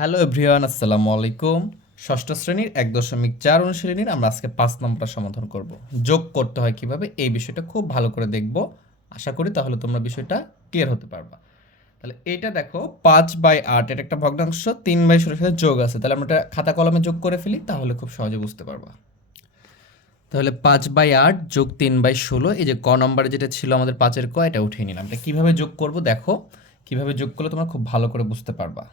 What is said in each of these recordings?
Hello everyone, আসসালামু আলাইকুম। ষষ্ঠ শ্রেণির এক দশমিক চার অনুশ্রেণীর আমরা আজকে পাঁচ নম্বরটা সমাধান করব। যোগ করতে হয় কীভাবে, এই বিষয়টা খুব ভালো করে দেখব। আশা করি তাহলে তোমরা বিষয়টা ক্লিয়ার হতে পারবা। তাহলে এটা দেখো, পাঁচ বাই আট, এটা একটা ভগ্নাংশ, তিন বাই ষোলোর সাথে যোগ আছে। তাহলে আমরা এটা খাতা কলমে যোগ করে ফেলি, তাহলে খুব সহজে বুঝতে পারবা। তাহলে পাঁচ বাই আট যোগ তিন বাই ষোলো, এই যে ক নম্বরে যেটা ছিল আমাদের পাঁচের ক, এটা উঠিয়ে নিলাম। এটা কীভাবে যোগ করব দেখো, কীভাবে যোগ করলে তোমরা খুব ভালো করে বুঝতে পারবা।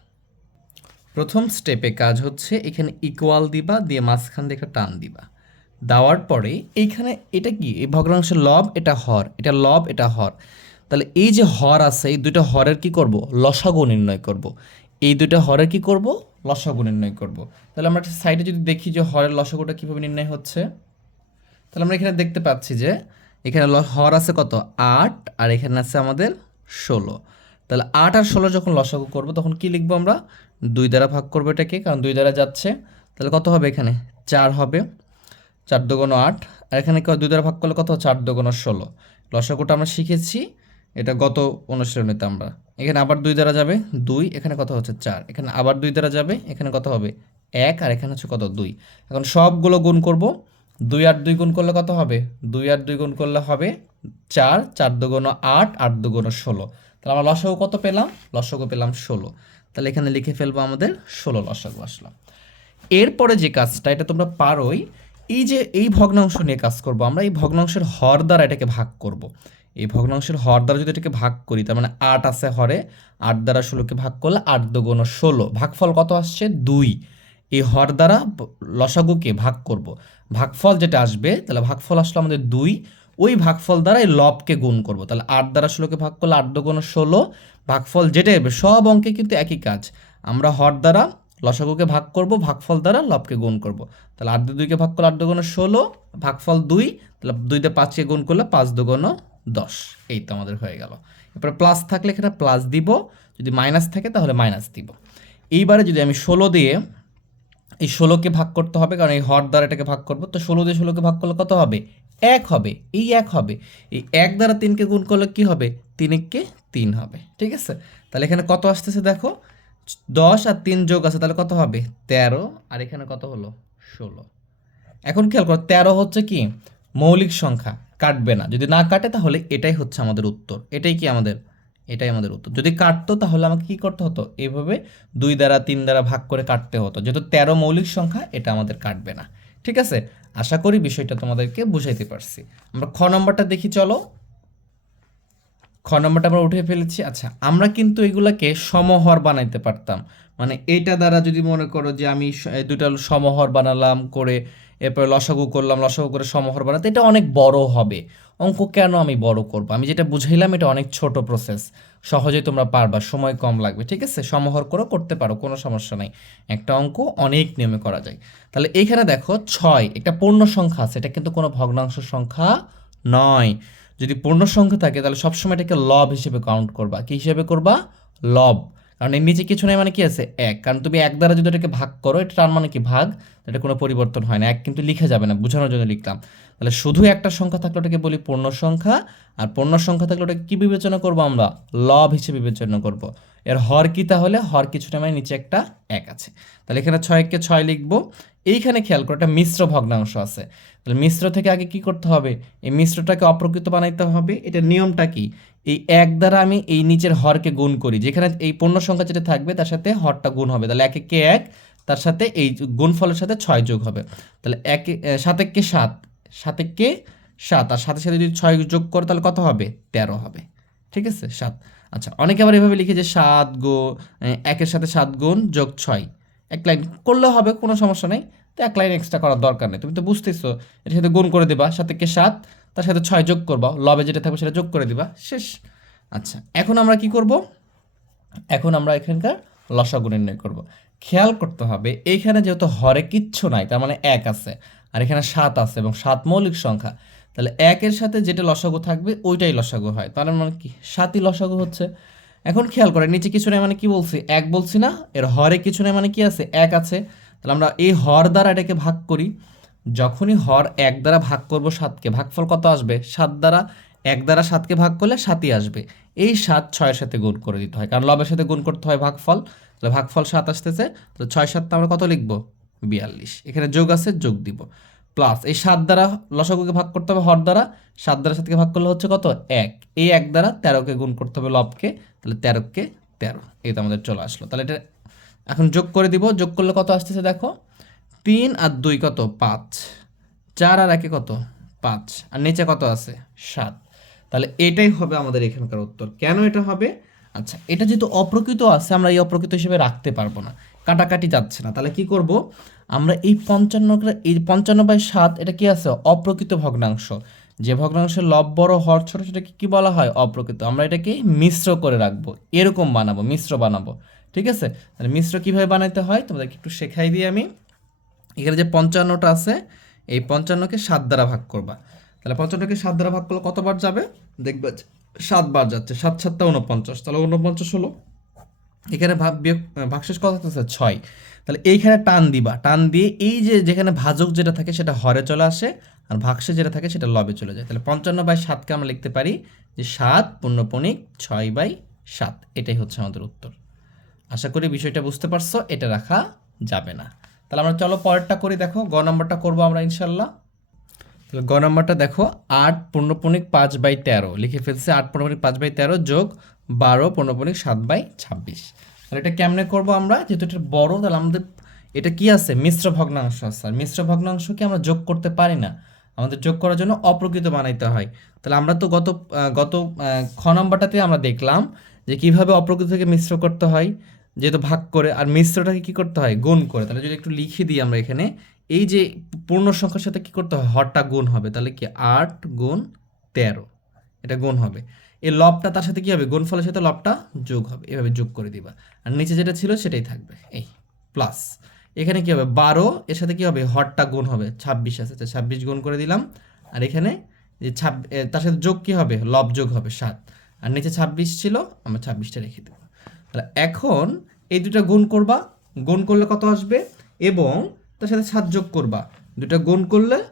প্রথম স্টেপে কাজ হচ্ছে এখানে ইকুয়াল দিবা, দিয়ে মাঝখান দিয়ে টান দিবা। দেওয়ার পরে এইখানে এটা কি? এই ভগ্নাংশের লব, এটা হর। এটা লব, এটা হর। তাহলে এই যে হর আছে, এই দুটো হরের কি করব? লসাগু নির্ণয় করব। এই দুটো হরের কি করব? লসাগু নির্ণয় করব। তাহলে আমরা সাইডে যদি দেখি যে হরের লসাগুটা কীভাবে নির্ণয় হচ্ছে, তাহলে আমরা এখানে দেখতে পাচ্ছি যে এখানে হর আছে কত? আট, আর এখানে আছে আমাদের ষোলো। তাহলে আট আর ষোলো যখন লসাগু করব, তখন কি লিখব আমরা? দুই দ্বারা ভাগ করব এটাকে, কারণ দুই দ্বারা যাচ্ছে। তাহলে কত হবে এখানে? চার হবে। চার দুগুণ আট। আর এখানে দুই দ্বারা ভাগ করলে কত? চার দুগুণ ষোলো। লসাগুটা আমরা শিখেছি। এটা গত অনুশীলনীতে আমরা। এখানে আবার দুই দ্বারা যাবে? দুই। এখানে কত হচ্ছে? চার। এখানে আবার দুই দ্বারা যাবে। এখানে কত হবে? এক। আর এখানে হচ্ছে কত? দুই। এখন সবগুলো গুণ করব। দুই আর দুই গুণ করলে কত হবে? দুই আর দুই গুণ করলে হবে চার। চার দুগুণ আট। আট দুগুণ ষোলো। তাহলে আমরা লসাগু কত পেলাম? লসাগু পেলাম ষোলো। তাহলে এখানে লিখে ফেলব আমাদের ষোলো লসাগু আসলাম এরপরে যে কাজটা, এটা তোমরা পারোই, এই যে এই ভগ্নাংশ নিয়ে কাজ করব, আমরা এই ভগ্নাংশের হর দ্বারা এটাকে ভাগ করব। এই ভগ্নাংশের হর দ্বারা যদি এটাকে ভাগ করি, তার মানে আট আছে হরে, আট দ্বারা ষোলোকে ভাগ করলে আট দুগুণ ষোলো। ভাগফল কত আসছে? দুই। এই হর দ্বারা লসাগুকে ভাগ করব। ভাগফল যেটা আসবে, তাহলে ভাগফল আসলো আমাদের দুই। ওই ভাগফল দ্বারা এই লবকে গুণ করব। তাহলে আট দ্বারা ষোলোকে ভাগ করলে আট দুগুণ ষোলো, ভাগফল যেটা হবে সব অঙ্কে কিন্তু একই কাজ। আমরা হর দ্বারা লসাগুকে ভাগ করব, ভাগফল দ্বারা লবকে গুণ করব। তাহলে আট দুইকে ভাগ করলে আট দুগুণ ষোলো, ভাগফল দুই, তাহলে দুইতে পাঁচকে গুণ করলে পাঁচ দুগুণ দশ। এই তো আমাদের হয়ে গেল। এরপরে প্লাস থাকলে এখানে প্লাস দিব, যদি মাইনাস থাকে তাহলে মাইনাস দিব। এইবারে যদি আমি ষোলো দিয়ে এই ষোলোকে ভাগ করতে হবে, কারণ এই হর দ্বারা এটাকে ভাগ করব, তো ষোলো দিয়ে ষোলোকে ভাগ করলে কত হবে? এক হবে, এই এক হবে, এই এক দ্বারা তিনকে গুণ করলে কি হবে? তিনকে তিন হবে, ঠিক আছে? তাহলে এখানে কত আসতেছে দেখো? দশ আর তিন যোগ আছে, তাহলে কত হবে? তেরো, আর এখানে কত হলো? ষোলো। এখন খেয়াল করো, তেরো হচ্ছে কি? মৌলিক সংখ্যা, কাটবে না। যদি না কাটে, তাহলে এটাই হচ্ছে আমাদের উত্তর। এটাই কি আমাদের? এটাই আমাদের উত্তর। যদি কাটতো, তাহলে আমাকে কি করতে হতো? এভাবে দুই দ্বারা তিন দ্বারা ভাগ করে কাটতে হতো। যেহেতু তেরো মৌলিক সংখ্যা, এটা আমাদের কাটবে না। ঠিক আছে? আশা করি বিষয়টা তোমাদেরকে বুঝাইতে পারছি। আমরা খ নম্বরটা দেখি, চলো। খ নম্বরটা আমরা উঠে ফেলেছি। আচ্ছা আমরা কিন্তু এগুলাকে সমহর বানাইতে পারতাম। মানে এইটা দ্বারা যদি মনে করো যে আমি দুটা সমহর বানালাম করে, এরপরে লসাগু করলাম, লসাগু করে সমহর বানাতে, এটা অনেক বড় হবে। অঙ্ক কেন আমি বড় করব? আমি যেটা বুঝাইলাম, এটা অনেক ছোট প্রসেস সহজেই তোমরা পারবা, সময় কম লাগবে, ঠিক আছে? সমহর করে করতে পারো, কোনো সমস্যা নাই। একটা অঙ্ক অনেক নিয়মে করা যায়। তাহলে এখানে দেখো ছয়, একটা পূর্ণ সংখ্যা আছে, এটা কিন্তু কোনো ভগ্নাংশ সংখ্যা নয়। যদি পূর্ণ সংখ্যা থাকে, তাহলে সবসময় এটাকে লব হিসেবে কাউন্ট করবা। কি হিসেবে করবা? লব। কারণ এর নিচে কিছু নেই মানে কি আছে? এক। কারণ তুমি এক দ্বারা যদি এটাকে ভাগ করো, এটা তার মানে কি ভাগ? এটা কোনো পরিবর্তন হয় না। এক কিন্তু লিখে যাবে না, বোঝানোর জন্য লিখলাম। তাহলে শুধু একটা সংখ্যা থাকলে ওটাকে বলি পূর্ণ সংখ্যা, আর পূর্ণ সংখ্যা থাকলে ওটাকে কি বিবেচনা করব আমরা? লব হিসেবে বিবেচনা করব। এর হর কি তাহলে? হর কিছুটা মানে নিচে একটা এক আছে। তাহলে এখানে ছয়কে ছয় লিখব। এইখানে খেয়াল করো একটা মিশ্র ভগ্নাংশ আছে। তাহলে মিশ্র থেকে আগে কি করতে হবে? এই মিশ্রটাকে অপ্রকৃত বানাইতে হবে। এটা নিয়মটা কি? এই এক দ্বারা আমি এই নিচের হরকে গুণ করি। যেখানে এই পূর্ণ সংখ্যা যেটা থাকবে, তার সাথে হরটা গুণ হবে। তাহলে এক একে এক, তার সাথে এই গুণফলের সাথে ছয় যোগ হবে। তাহলে একে, সাত এক কে সাত সাত একে সাত। আর সাথে সাথে যদি ছয় যোগ করো, তাহলে কত হবে? তেরো হবে। ঠিক আছে? সাত। আচ্ছা অনেকে আবার এভাবে লিখে যে সাত গো একের সাথে সাত গুণ যোগ ছয়। এক লাইন করলে হবে, কোনো সমস্যা নেই। তো এক লাইন এক্সট্রা করার দরকার নেই। তুমি তো বুঝতেছো, এর সাথে গুণ করে দেবা, সাথে কে সাত? তার সাথে ছয় যোগ করবা, লবে যেটা থাকবে সেটা যোগ করে দিবা। শেষ। আচ্ছা এখন আমরা কি করব? এখন আমরা এখানকার লসাগু নির্ণয় করব। খেয়াল করতে হবে এইখানে যেহেতু হরে কিচ্ছু নাই, তার মানে এক আছে। আর এখানে সাত আছে এবং সাত মৌলিক সংখ্যা। তাহলে একের সাথে যেটা লসাগু থাকবে, ওইটাই লসাগু হয়। তার মানে কি? সাতই লসাগু হচ্ছে। এখন খেয়াল করে নিচে কিছু নেই মানে কি বলছি? এক বলছি না, এর হরে কিছু নেই মানে কি আছে? এক আছে। তাহলে আমরা এই হর দ্বারা এটাকে ভাগ করি। যখনই হর এক দ্বারা ভাগ করব সাতকে, ভাগফল কত আসবে? সাত দ্বারা, এক দ্বারা সাতকে ভাগ করলে সাতই আসবে। এই সাত ছয়ের সাথে গুণ করে দিতে হয়। কারণ লবের সাথে গুণ করতে হয় ভাগফল। তাহলে ভাগফল সাত আসতেছে, তাহলে ছয় সাতটা আমরা কত লিখব? বিয়াল্লিশ। এখানে যোগ আছে, যোগ দিব। প্লাস এই সাত দ্বারা লসাগুকে ভাগ করতে হবে, হর দ্বারা। সাত দ্বারা সাতকে ভাগ করলে হচ্ছে কত? এক। এই এক দ্বারা তেরোকে গুণ করতে হবে লবকে, তাহলে তেরোকে তেরো। এই তো আমাদের চলে আসলো। তাহলে এটা এখন যোগ করে দিব। যোগ করলে কত আসতেছে দেখো? তিন আর দুই কত? পাঁচ। চার আর একে কত? পাঁচ। আর নিচে কত আছে? সাত। তাহলে এটাই হবে আমাদের এখানকার উত্তর। কেন এটা হবে? আচ্ছা এটা যেহেতু অপ্রকৃত আছে, আমরা এই অপ্রকৃত হিসেবে রাখতে পারব না। কাটাকাটি যাচ্ছে না। তাহলে কি করব? আমরা এই পঞ্চান্ন এই পঞ্চান্ন বাই সাত, এটা কি আছে? অপ্রকৃত ভগ্নাংশ। যে ভগ্নাংশের লব বড় হর ছোট সেটাকে কি বলা হয়? অপ্রকৃত। আমরা এটাকে মিশ্র করে রাখব। এরকম বানাবো, মিশ্র বানাবো। ঠিক আছে? তাহলে মিশ্র কীভাবে বানাইতে হয়? তোমাদেরকে একটু শেখাই দিই আমি। এখানে যে পঞ্চান্নটা আছে, এই পঞ্চান্নকে সাত দ্বারা ভাগ করবা। তাহলে পঞ্চান্নকে সাত দ্বারা ভাগ করলে কতবার যাবে? দেখবে সাতবার যাচ্ছে, সাত সাতটা উনপঞ্চাশ তাহলে উনপঞ্চাশ হলো, এখানে ভাগ ভাগশেষ কত হচ্ছে? ছয়। তাহলে এইখানে টান দিবা। টান দিয়ে এই যে, যেখানে ভাজক যেটা থাকে সেটা হরে চলে আসে, আর ভাগশে যেটা থাকে সেটা লবে চলে যায়। তাহলে পঞ্চান্ন বাই সাতকে আমরা লিখতে পারি যে সাত পূর্ণপণিক ছয় বাই সাত। এটাই হচ্ছে আমাদের উত্তর। আশা করি বিষয়টা বুঝতে পারছ, এটা রাখা যাবে না। তাহলে আমরা চলো পরেরটা করি, দেখো, গ নম্বরটা করব আমরা ইনশাল্লাহ। তাহলে গ নম্বরটা দেখো, আট পূর্ণপণিক পাঁচ বাই তেরো। লিখে ফেলছে আট পূর্ণপণিক পাঁচ বাই তেরো যোগ বারো পূর্ণপণিক সাত বাই ছাব্বিশ। তাহলে এটা কেমনে করব আমরা? যেহেতু এটা বড়, তাহলে আমাদের এটা কি আছে? মিশ্র ভগ্নাংশ আছে। আর মিশ্র ভগ্নাংশকে আমরা যোগ করতে পারি না। আমাদের যোগ করার জন্য অপ্রকৃত বানাইতে হয়। তাহলে আমরা তো গত গত খ নম্বরটাতে আমরা দেখলাম যে কীভাবে অপ্রকৃত থেকে মিশ্র করতে হয়, যেহেতু ভাগ করে, আর মিশ্রটাকে কি করতে হয়? গুণ করে। তাহলে যদি একটু লিখে দিই আমরা এখানে এই যে পূর্ণ সংখ্যার সাথে কি করতে হয়? হরটা গুণ হবে। তাহলে কি? আট গুণ তেরো। এটা গুণ হবে। এই লবটা তার সাথে কি হবে? গুণফলের সাথে লবটা যোগ হবে। এভাবে যোগ করে দিবা। আর নিচে যেটা ছিল সেটাই থাকবে। এই প্লাস এখানে কি হবে? বারো। এর সাথে কি হবে? হরটা গুণ হবে। ছাব্বিশ আছে। আচ্ছা, ছাব্বিশ গুণ করে দিলাম। আর এখানে যে ছাব তার সাথে যোগ কি হবে? লব যোগ হবে সাত। আর নিচে ছাব্বিশ ছিল আমরা ছাব্বিশটা রেখে দেবো। তাহলে এখন এই দুটো গুণ করবা। গুণ করলে কত আসবে? এবং তার সাথে সাত যোগ করবা। দুটা গুণ করলে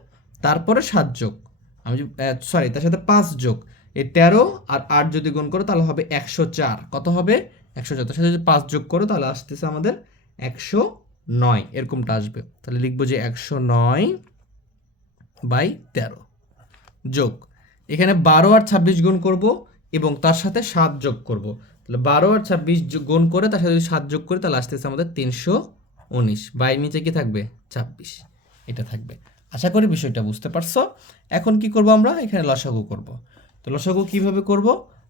তারপরে সাত যোগ। আমি সরি তার সাথে পাঁচ যোগ। এই তেরো আর আট যদি গুণ করো, তাহলে হবে একশো চার। কত হবে? একশো চার। তার সাথে যদি পাঁচ যোগ করো, তাহলে আসতেছে আমাদের একশো নয়। এরকমটা আসবে। তাহলে লিখব যে একশো নয় বাই তেরো। যোগ। এখানে বারো আর ছাব্বিশ গুণ করব এবং তার সাথে সাত যোগ করব। তাহলে বারো আর ছাব্বিশ গুণ করে তার সাথে যদি সাত যোগ করি, তাহলে আসতেছে আমাদের তিনশো উনিশ বাইর নিচে কি থাকবে? ছাব্বিশ। এটা থাকবে। আশা করি বিষয়টা বুঝতে পারছ। এখন কি করব আমরা? এখানে লসাগু করব। তো লসাগু কীভাবে করব?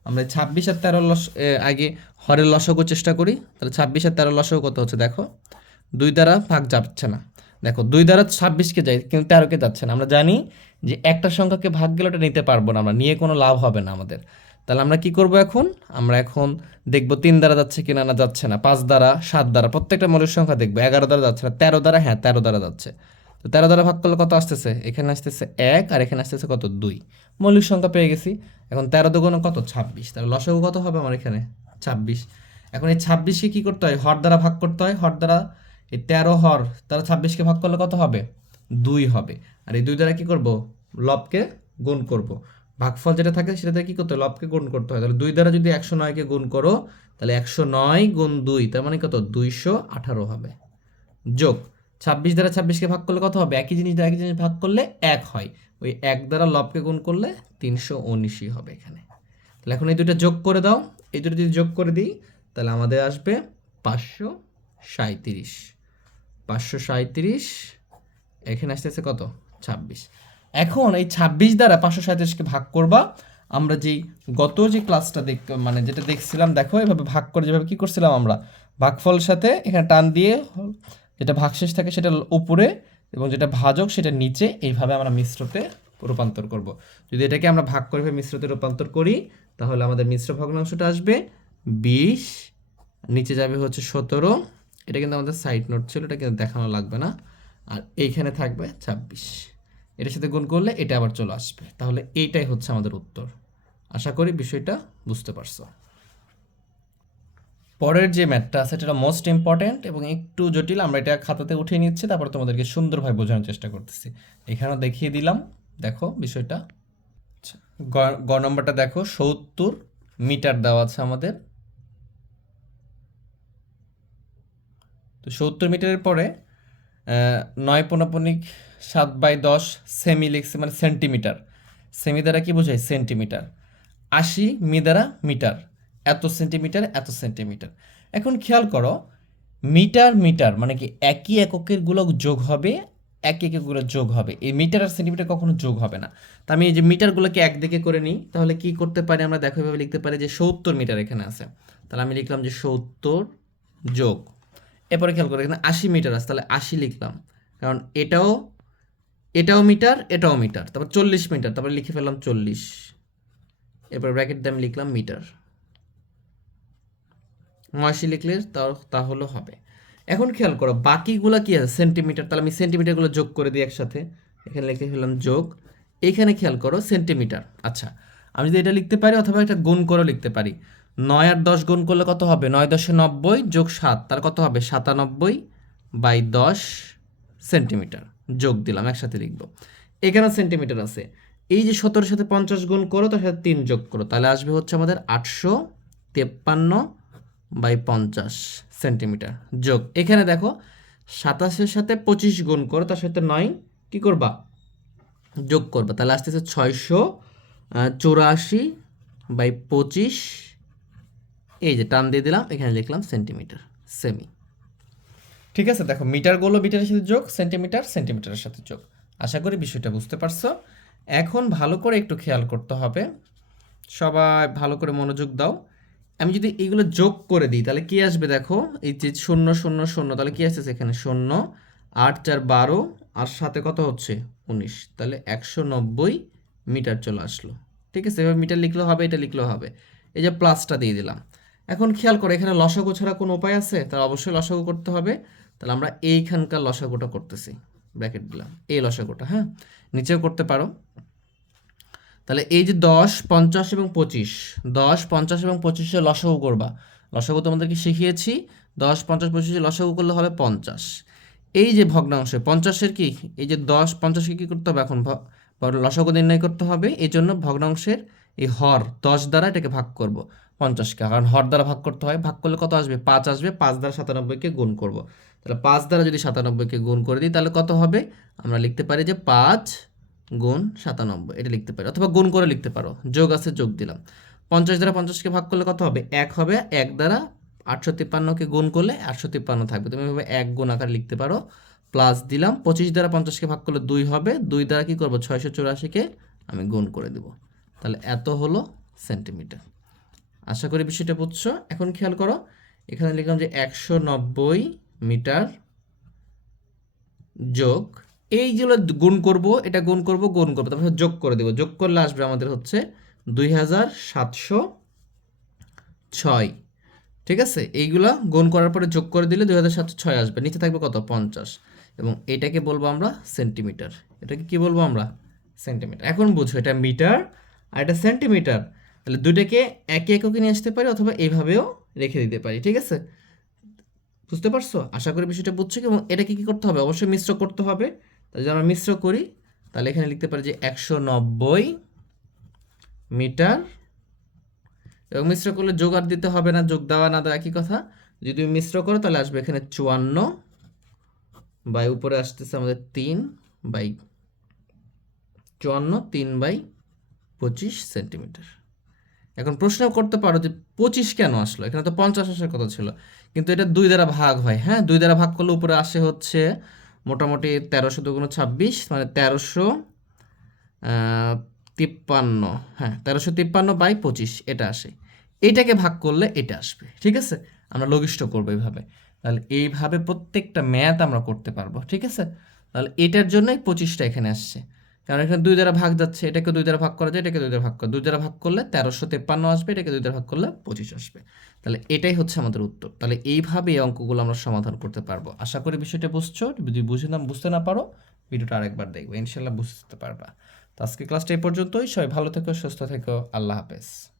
আমরা ছাব্বিশ আর তেরো লস আগে হরের লসাগু চেষ্টা করি। তাহলে ছাব্বিশ আর তেরো লসাগু কত হচ্ছে দেখো? দুই দ্বারা ভাগ যাচ্ছে না। দেখো, দুই দ্বারা ছাব্বিশকে যায়, কিন্তু তেরোকে যাচ্ছে না। আমরা জানি যে একটা সংখ্যাকে ভাগ গেলে ওটা নিতে পারব না আমরা। নিয়ে কোনো লাভ হবে না আমাদের। তাহলে আমরা কি করব এখন? আমরা এখন দেখব তিন দ্বারা যাচ্ছে কিনা না যাচ্ছে না। পাঁচ দ্বারা, সাত দ্বারা, প্রত্যেকটা মৌলিক সংখ্যা দেখব। এগারো দ্বারা যাচ্ছে না, তেরো দ্বারা হ্যাঁ তেরো দ্বারা যাচ্ছে। তো তেরো দ্বারা ভাগ করলে কত আসতেছে? এখানে আসতেছে এক, আর এখানে আসতেছে কত? দুই। মৌলিক সংখ্যা পেয়ে গেছি। এখন তেরো দুগুণ কত? ছাব্বিশ। তাহলে লসাগু কত হবে আমার এখানে? ছাব্বিশ। এখন এই ছাব্বিশকে কী করতে হয়? হর দ্বারা ভাগ করতে হয়। হর দ্বারা এই তেরো হর তারা ছাব্বিশকে ভাগ করলে কত হবে? দুই হবে। আর এই দুই দ্বারা কি করব? লবকে গুণ করব। ভাগফল যেটা থাকে সেটাতে কি করতে হয় লবকে গুণ করতে হয়। তাহলে দুই দ্বারা যদি একশো নয়কে গুণ করো, তাহলে একশো নয় গুণ দুই, তার মানে কত? দুইশো আঠারো হবে। যোগ, ছাব্বিশ দ্বারা ছাব্বিশকে ভাগ করলে কত হবে? একই জিনিস দ্বারা একই জিনিস ভাগ করলে এক হয়। ওই এক দ্বারা লবকে গুণ করলে তিনশো উনিশই হবে এখানে। তাহলে এখন এই দুটো যোগ করে দাও। এই দুটো যদি যোগ করে দিই, তাহলে আমাদের আসবে পাঁচশো সাঁত্রিশ পাঁচশো সাঁত্রিশ এখানে আসতেছে কত? ছাব্বিশ। এখন এই ছাব্বিশ দ্বারা পাঁচশো সাঁত্রিশকে ভাগ করবা, আমরা যেই গত যে ক্লাসটা দেখ মানে যেটা দেখছিলাম, দেখো, এভাবে ভাগ করে যেভাবে কি করছিলাম আমরা? ভাগফলের সাথে এখানে টান দিয়ে যেটা ভাগশেষ থাকে সেটা উপরে এবং যেটা ভাজক সেটা নিচে, এইভাবে আমরা মিশ্রতে রূপান্তর করব। যদি এটাকে আমরা ভাগ করে মিশ্রতে রূপান্তর করি, তাহলে আমাদের মিশ্র ভগ্নাংশটা আসবে বিশ, নিচে যাবে হচ্ছে সতেরো। এটা কিন্তু আমাদের সাইড নোট ছিল, এটা কিন্তু দেখানো লাগবে না। আর এইখানে থাকবে ছাব্বিশ। এটার সাথে গুণ করলে এটা আবার চলে আসবে। তাহলে এইটাই হচ্ছে আমাদের উত্তর। আশা করি বিষয়টা বুঝতে পারছ। পরের যে ম্যাথটা আছে এটা মোস্ট ইম্পর্ট্যান্ট এবং একটু জটিল আমরা এটা খাতাতে উঠিয়ে নিচ্ছি তারপর তোমাদেরকে সুন্দরভাবে বোঝানোর চেষ্টা করতেছি। এখানেও দেখিয়ে দিলাম। দেখো বিষয়টা। আচ্ছা, গ নম্বরটা দেখো সত্তর মিটার দেওয়া আছে আমাদের। তো সত্তর মিটারের পরে নয় পনপনিক সাত বাই দশ সেমি লিখছে মানে সেন্টিমিটার সেমি দ্বারা কি বোঝায়? সেন্টিমিটার আশি মি দ্বারা মিটার। এত সেন্টিমিটার এত সেন্টিমিটার এখন খেয়াল করো, মিটার মিটার মানে কি একই এককেরগুলো যোগ হবে, এক এককগুলো যোগ হবে। এই মিটার আর সেন্টিমিটার কখনো যোগ হবে না। তা আমি এই যে মিটারগুলোকে একদিকে করে নিই, তাহলে কি করতে পারি আমরা? দেখো এভাবে লিখতে পারি যে সত্তর মিটার এখানে আছে। তাহলে আমি লিখলাম যে সত্তর যোগ। এরপরে খেয়াল করো, এখানে আশি মিটার আছে, তাহলে আশি লিখলাম। কারণ এটাও এটাও মিটার এটাও মিটার। তারপর চল্লিশ মিটার, তারপর লিখে ফেললাম চল্লিশ। এরপর ব্র্যাকেট দিয়ে আমি লিখলাম মিটার। নয়শি লিখলে তাও, তাহলে হবে। এখন খেয়াল করো, বাকিগুলো কী আছে? সেন্টিমিটার তাহলে আমি সেন্টিমিটারগুলো যোগ করে দিই একসাথে। এখানে লিখে ফেললাম যোগ। এখানে খেয়াল করো সেন্টিমিটার আচ্ছা আমি যদি এটা লিখতে পারি অথবা এটা গুণ করে লিখতে পারি। নয় আর দশ গুণ করলে কত হবে? নয় দশে নব্বই যোগ সাত তার কত হবে? সাতানব্বই বাই দশ সেন্টিমিটার যোগ দিলাম, একসাথে লিখব। এখানে সেন্টিমিটার আছে। এই যে সতেরোর সাথে পঞ্চাশ গুণ করো, তার সাথে তিন যোগ করো, তাহলে আসবে হচ্ছে আমাদের আটশো তেপ্পান্ন বাই পঞ্চাশ সেন্টিমিটার যোগ। এখানে দেখো, সাতাশের সাথে পঁচিশ গুণ করো, তার সাথে নয়, কি করবা? যোগ করবা, তাহলে আসতেছে ছয়শো চৌরাশি বাই পঁচিশ। এই যে টান দিয়ে দিলাম, এখানে লিখলাম সেন্টিমিটার সেমি ঠিক আছে, দেখো, মিটারগুলো মিটারের সাথে যোগ, সেন্টিমিটার সেন্টিমিটারের সাথে যোগ। আশা করি বিষয়টা বুঝতে পারছ। এখন ভালো করে একটু খেয়াল করতে হবে। সবাই ভালো করে মনোযোগ দাও। আমি যদি এইগুলো যোগ করে দিই, তাহলে কি আসবে দেখো? এই যে শূন্য শূন্য শূন্য, তাহলে কি আসতেছে এখানে? শূন্য, আট চার বারো, আর সাথে কত হচ্ছে? উনিশ। তাহলে একশো নব্বই মিটার চলে আসলো। ঠিক আছে এবার মিটার লিখলেও হবে, এটা লিখলেও হবে। এই যে প্লাসটা দিয়ে দিলাম। এখন খেয়াল করো, এখানে লসাগু ছাড়া কোনো উপায় আছে? তাহলে অবশ্যই লসাগু করতে হবে। তাহলে আমরা এইখানকার লসাগুটা করতেছি ব্র্যাকেট দিলাম এই লসাগুটা হ্যাঁ? নিচেও করতে পারো। তাহলে এই যে দশ, পঞ্চাশ এবং পঁচিশ, দশ, পঞ্চাশ এবং পঁচিশে লসাগু করবা। লসাগু তোমাদেরকে শিখিয়েছি? দশ, পঞ্চাশ পঁচিশে লসাগু করলে হবে পঞ্চাশ। এই যে ভগ্নাংশে, পঞ্চাশের কি? এই যে দশ, পঞ্চাশকে কী করতে হবে এখন? লসাগু নির্ণয় করতে হবে। এই জন্য ভগ্নাংশের এই হর, দশ দ্বারা এটাকে ভাগ করব পঞ্চাশকে। কারণ হর দ্বারা ভাগ করতে হয়। ভাগ করলে কত আসবে? পাঁচ আসবে। পাঁচ দ্বারা সাতানব্বইকে গুণ করব। তাহলে পাঁচ দ্বারা যদি সাতানব্বইকে গুণ করে দিই, তাহলে কত হবে? আমরা লিখতে পারি যে পাঁচ গুণ সাতানব্বই, এটা লিখতে পারি। অথবা গুণ করে লিখতে পারো, যোগ আছে, যোগ দিলাম। পঞ্চাশ দ্বারা পঞ্চাশকে ভাগ করলে কত হবে? এক হবে, এক দ্বারা আটশো তিপ্পান্নকে গুণ করলে আটশো তিপ্পান্ন থাকবে। তুমি এভাবে এক গুণ আকারে লিখতে পারো, প্লাস দিলাম, পঁচিশ দ্বারা পঞ্চাশকে ভাগ করলে দুই হবে, দুই দ্বারা কী করব? ছয়শো চুরাশিকে আমি গুণ করে দেব। তাহলে এত হলো সেন্টিমিটার। আশা করি বিষয়টা বুঝছ। এখন খেয়াল করো, এখানে লিখলাম যে একশো নব্বই মিটার যোগ, এই যেগুলো গুণ করব, এটা গুণ করব, গুণ করব, তারপর যোগ করে দেবো। যোগ করলে আসবে আমাদের হচ্ছে দুই হাজার সাতশো ছয়। ঠিক আছে? এইগুলা গুণ করার পরে যোগ করে দিলে দুই হাজার সাতশো ছয় আসবে। নিচে থাকবে কত? পঞ্চাশ। এবং এটাকে বলব আমরা সেন্টিমিটার। এটাকে কি বলব আমরা? সেন্টিমিটার। এখন বুঝো, এটা মিটার আর এটা সেন্টিমিটার। তাহলে দুইটাকে একে এককে নিয়ে আসতে পারি অথবা এইভাবেও রেখে দিতে পারি। ঠিক আছে? বুঝতে পারছ? আশা করি বিষয়টা বুঝছ? এবং এটাকে কি করতে হবে? অবশ্যই মিশ্র করতে হবে। তাহলে যদি আমরা মিশ্র করি, তাহলে এখানে লিখতে পারি যে একশো নব্বই মিটার এবং মিশ্র করলে যোগ আর দিতে হবে না, যোগ দেওয়া না, দেওয়া একই কথা। যদি তুমি মিশ্র করো, তাহলে আসবে এখানে চুয়ান্ন বাই উপরে আসতেছে আমাদের তিন বাই চুয়ান্ন, তিন বাই পঁচিশ সেন্টিমিটার। এখন প্রশ্ন করতে পারো যে পঁচিশ কেন আসলো? এখানে তো পঞ্চাশ আসার কথা ছিল। কিন্তু এটা দুই দ্বারা ভাগ হয় হ্যাঁ? দুই দ্বারা ভাগ করলে উপরে আসে হচ্ছে মোটামুটি তেরোশো দুগুণ ছাব্বিশ মানে তেরোশো তিপ্পান্ন হ্যাঁ তেরোশো তিপ্পান্ন বাই পঁচিশ, এটা আসে। এইটাকে ভাগ করলে এটা আসবে, ঠিক আছে? আমরা লঘিষ্ঠ করব এইভাবে। তাহলে এইভাবে প্রত্যেকটা ম্যাথ আমরা করতে পারব, ঠিক আছে? তাহলে এটার জন্যই পঁচিশটা এখানে আসছে। কারণ এখানে দুই দ্বারা ভাগ যাচ্ছে, এটাকে দুই দ্বারা ভাগ করা যায়, এটাকে দুই দ্বারা ভাগ করা দুই দ্বারা ভাগ করলে তেরোশো তেপ্পান্ন আসবে, এটাকে দুই দ্বারা ভাগ করলে পঁচিশ আসবে। তাহলে এটাই হচ্ছে আমাদের উত্তর। তাহলে এইভাবে এই অঙ্কগুলো আমরা সমাধান করতে পারব। আশা করি বিষয়টা বুঝছ। যদি বুঝে না, বুঝতে না পারো, ভিডিওটা আরেকবার দেখবে। ইনশাল্লাহ বুঝতে পারবা। তো আজকে ক্লাসটা এই পর্যন্তই। সবাই ভালো থেকো, সুস্থ থেকো। আল্লাহ হাফেজ।